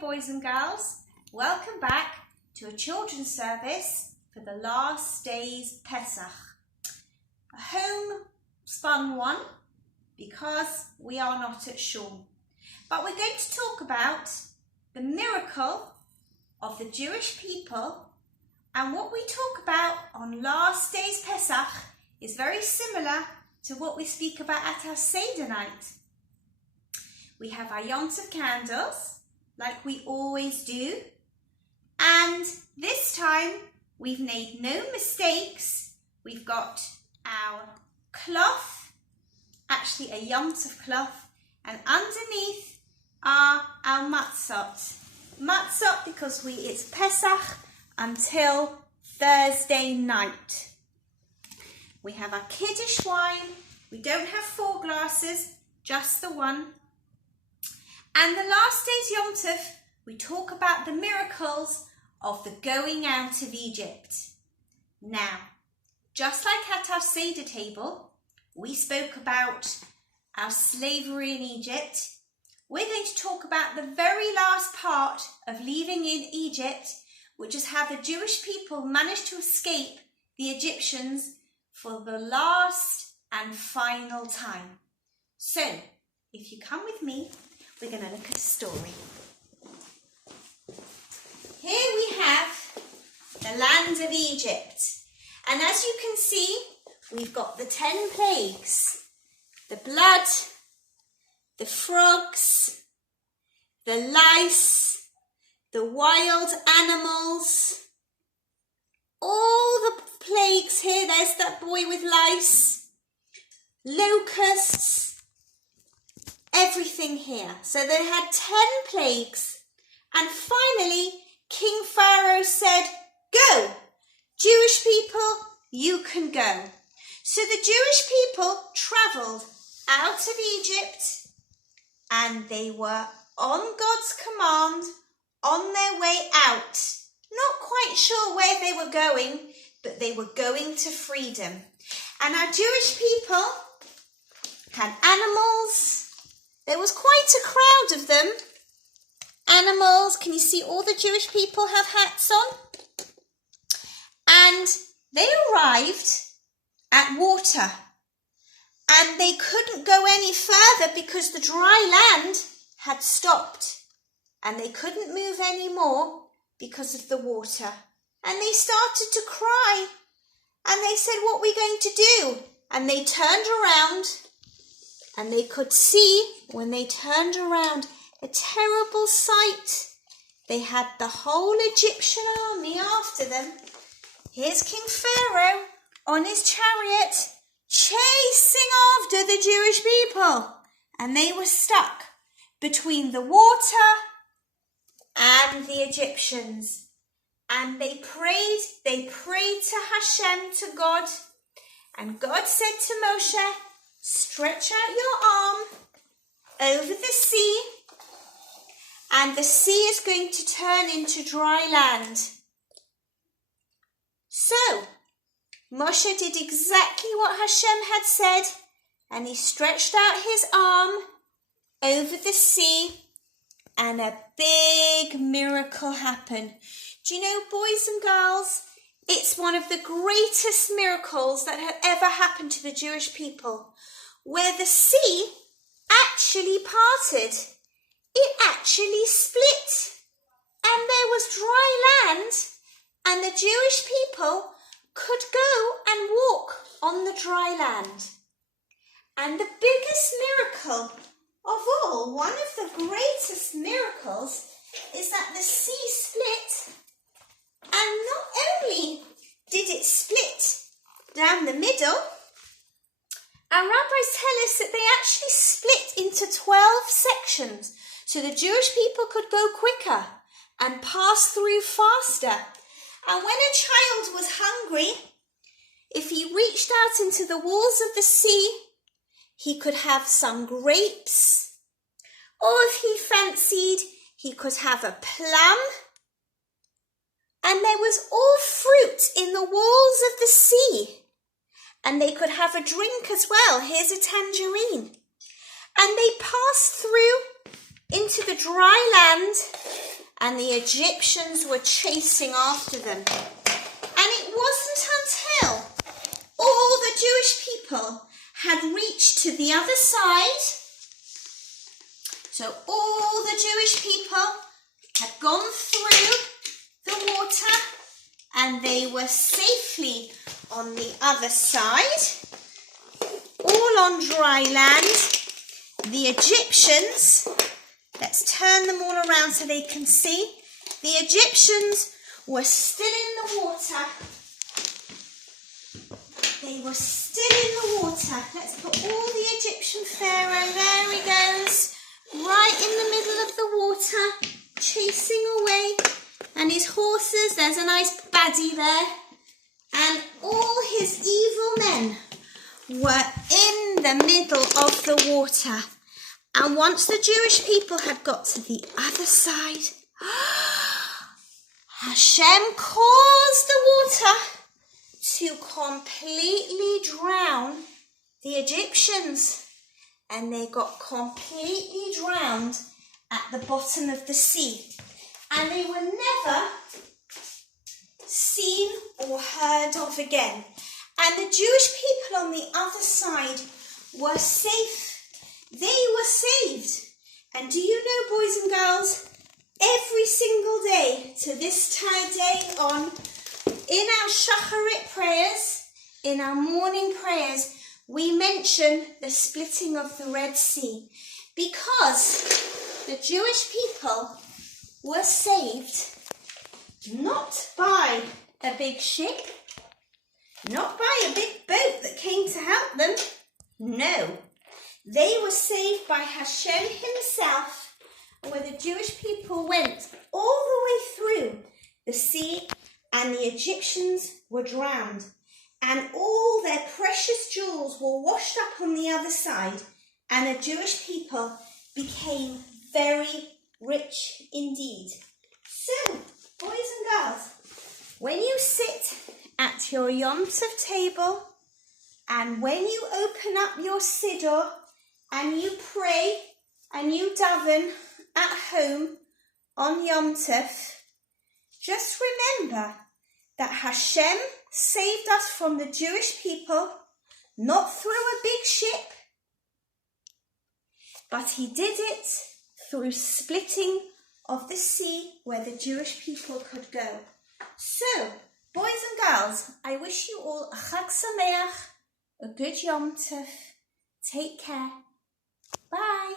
boys and girls. Welcome back to a children's service for the last day's Pesach. A home-spun one because we are not at shul. But we're going to talk about the miracle of the Jewish people, and what we talk about on last day's Pesach is very similar to what we speak about at our Seder night. We have our Yontif candles, like we always do. And this time, we've made no mistakes. We've got our cloth, actually a Yontif cloth, and underneath are our matzot. Matzot because it's Pesach until Thursday night. We have our Kiddush wine. We don't have 4 glasses, just the one. And the last day's Yom Tov, we talk about the miracles of the going out of Egypt. Now, just like at our Seder table, we spoke about our slavery in Egypt. We're going to talk about the very last part of leaving in Egypt, which is how the Jewish people managed to escape the Egyptians for the last and final time. So, if you come with me, we're going to look at a story. Here we have the land of Egypt. And as you can see, we've got the 10 plagues. The blood, the frogs, the lice, the wild animals, all the plagues here. There's that boy with lice, locusts, everything here. So they had 10 plagues, and finally King Pharaoh said, "Go, Jewish people, you can go." So the Jewish people travelled out of Egypt, and they were on God's command on their way out. Not quite sure where they were going, but they were going to freedom. And our Jewish people had animals. There was quite a crowd of them. Animals, can you see all the Jewish people have hats on? And they arrived at water. And they couldn't go any further because the dry land had stopped. And they couldn't move any more because of the water. And they started to cry. And they said, "What are we going to do?" And they turned around. And they could see, when they turned around, a terrible sight. They had the whole Egyptian army after them. Here's King Pharaoh on his chariot, chasing after the Jewish people. And they were stuck between the water and the Egyptians. And they prayed to Hashem, to God. And God said to Moshe, "Stretch out your arm over the sea, and the sea is going to turn into dry land." So, Moshe did exactly what Hashem had said, and he stretched out his arm over the sea, and a big miracle happened. Do you know, boys and girls, it's one of the greatest miracles that have ever happened to the Jewish people, where the sea actually parted. It actually split. And there was dry land, and the Jewish people could go and walk on the dry land. And the biggest miracle of all, one of the greatest miracles, is that the sea split. And not only did it split down the middle, our rabbis tell us that they actually split into 12 sections so the Jewish people could go quicker and pass through faster. And when a child was hungry, if he reached out into the walls of the sea, he could have some grapes, or if he fancied, he could have a plum. And there was all fruit in the walls of the sea. And they could have a drink as well. Here's a tangerine. And they passed through into the dry land and the Egyptians were chasing after them. And it wasn't until all the Jewish people had reached to the other side, so all the Jewish people had gone through the water and they were safely on the other side, all on dry land. The Egyptians, let's turn them all around so they can see, the Egyptians were still in the water. They were still in the water. Let's put all the Egyptian pharaoh, there he goes, right in the middle of the water, chasing away. And his horses, there's a nice baddie there. And all his evil men were in the middle of the water. And once the Jewish people had got to the other side, Hashem caused the water to completely drown the Egyptians. And they got completely drowned at the bottom of the sea. And they were never seen or heard of again. And the Jewish people on the other side were safe. They were saved. And do you know, boys and girls, every single day to this day on, in our Shacharit prayers, in our morning prayers, we mention the splitting of the Red Sea because the Jewish people were saved not by a big ship, not by a big boat that came to help them. No, they were saved by Hashem himself, where the Jewish people went all the way through the sea and the Egyptians were drowned. And all their precious jewels were washed up on the other side, and the Jewish people became very rich indeed. So, boys and girls, when you sit at your Yom Tov table, and when you open up your Siddur, and you pray, and you daven at home on Yom Tov, just remember that Hashem saved us from the Jewish people, not through a big ship, but he did it through splitting of the sea where the Jewish people could go. So, boys and girls, I wish you all a Chag Sameach, a good Yom Tov. Take care. Bye.